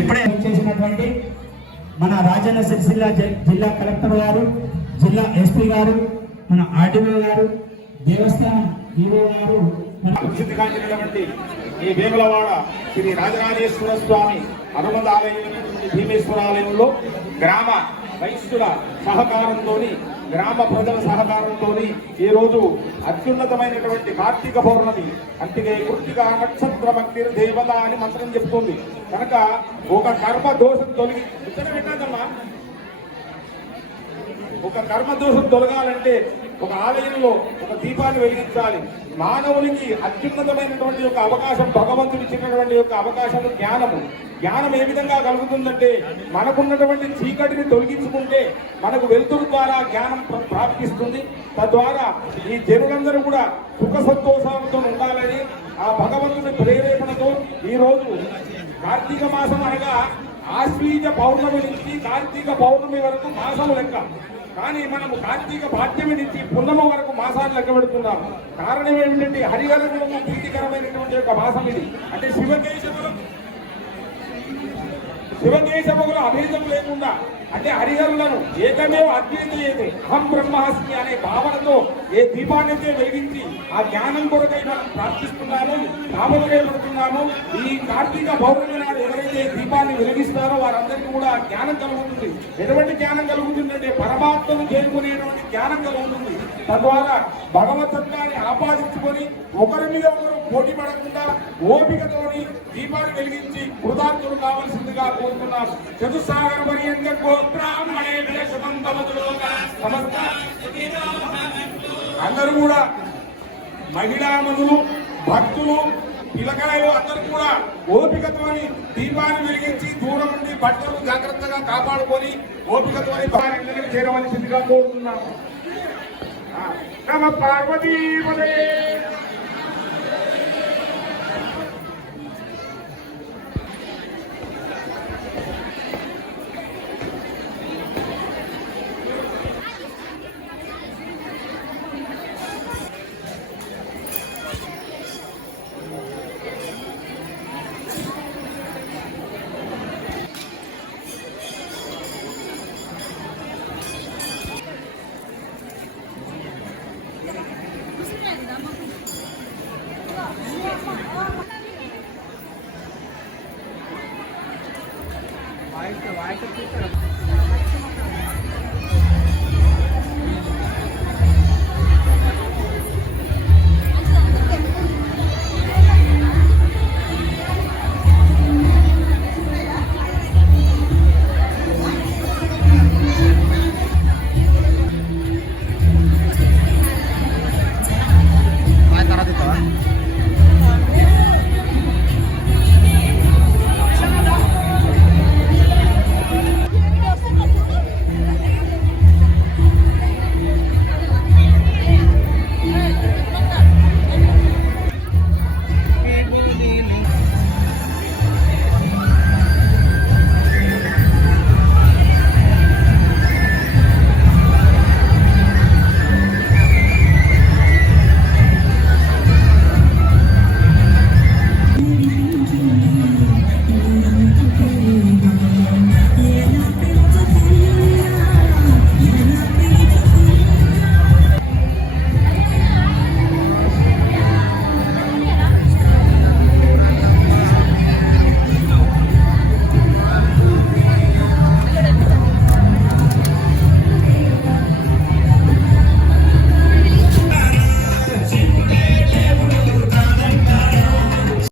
ఇప్పుడే చేసినటువంటి మన రాజన్న సిరిసిల్ల జిల్లా కలెక్టర్ గారు, జిల్లా ఎస్పీ గారు, మన ఆర్డీఓ గారు, దేవస్థానం ఈవో గారు, ప్రసిద్ధి కాంచినటువంటి ఈ వేములవాడ శ్రీ రాజరాజేశ్వర స్వామి అనుబంధ ఆలయం భీమేశ్వర ఆలయంలో గ్రామ వైశ్యుల సహకారంతో, గ్రామ ప్రజల సహకారంతో ఈ రోజు అత్యున్నతమైనటువంటి కార్తీక పౌర్ణమి అంటే కృత్తిక నక్షత్ర భక్తి దేవత అని మంత్రం చెప్తుంది. కనుక ఒక కర్మ దోషం తొలగి ఒక కర్మ దోషం తొలగాలంటే ఒక ఆలయంలో ఒక దీపాన్ని వెలిగించాలి. మానవునికి అత్యున్నతమైనటువంటి యొక్క అవకాశం భగవంతుడు ఇచ్చినటువంటి యొక్క అవకాశం జ్ఞానము. జ్ఞానం ఏ విధంగా కలుగుతుందంటే మనకున్నటువంటి చీకటిని తొలగించుకుంటే మనకు వెలుతురు ద్వారా జ్ఞానం ప్రాప్తిస్తుంది. తద్వారా ఈ జనులందరూ కూడా సుఖ సంతోషాలతో ఉండాలని ఆ భగవంతుని ప్రేరేపణతో ఈ రోజు కార్తీక మాసం అనగా ఆశ్వీజ పౌర్ణమి నుంచి కార్తీక పౌర్ణమి వరకు మాసం లెక్క. కానీ మనము కార్తీక పాఠ్యమి నుంచి పున్నమ వరకు మాసాలు లెక్క పెడుతున్నాము. కారణం ఏమిటంటే హరిహరములకు ప్రీతికరమైనటువంటి యొక్క మాసం ఇది. అంటే శివకేశవుల అభేదం లేకుండా, అంటే హరిహరులను ఏకమేవ అద్వైతయేదే అహం బ్రహ్మాస్మి అనే భావనతో ఏ దీపాన్నైతే వెలిగించి ఆ జ్ఞానం కొరకై మనం ప్రార్థిస్తున్నామో, కామలుగైపడుతున్నామో, ఈ కార్తీక పౌర్ణమి నాడు ఎవరైతే దీపాన్ని వెలిగిస్తారో వారందరికీ కూడా జ్ఞానం కలుగుతుంది. ఎటువంటి జ్ఞానం కలుగుతుందంటే పరమాత్మను చేరుకునేటువంటి జ్ఞానం కలుగుతుంది. తద్వారా భగవతత్వాన్ని ఆపాదించుకొని ఒకరి మీద ఒకరు పోటీ పడకుండా ఓపికతోని దీపాన్ని వెలిగించి కృతార్థులు కావాల్సిందిగా కోరుతున్నాం. చతుస్సాగర పర్యంత అందరూ కూడా మహిళామణులు, భక్తులు, పిల్లకాయలు అందరూ కూడా ఓపికతోని దీపాన్ని వెలిగించి దూరం నుండి బట్టలు జాగ్రత్తగా కాపాడుకొని ఓపికతోని భార్యకి చేరవలసిందిగా కోరుతున్నాము. నమ పార్వతీపదే. White white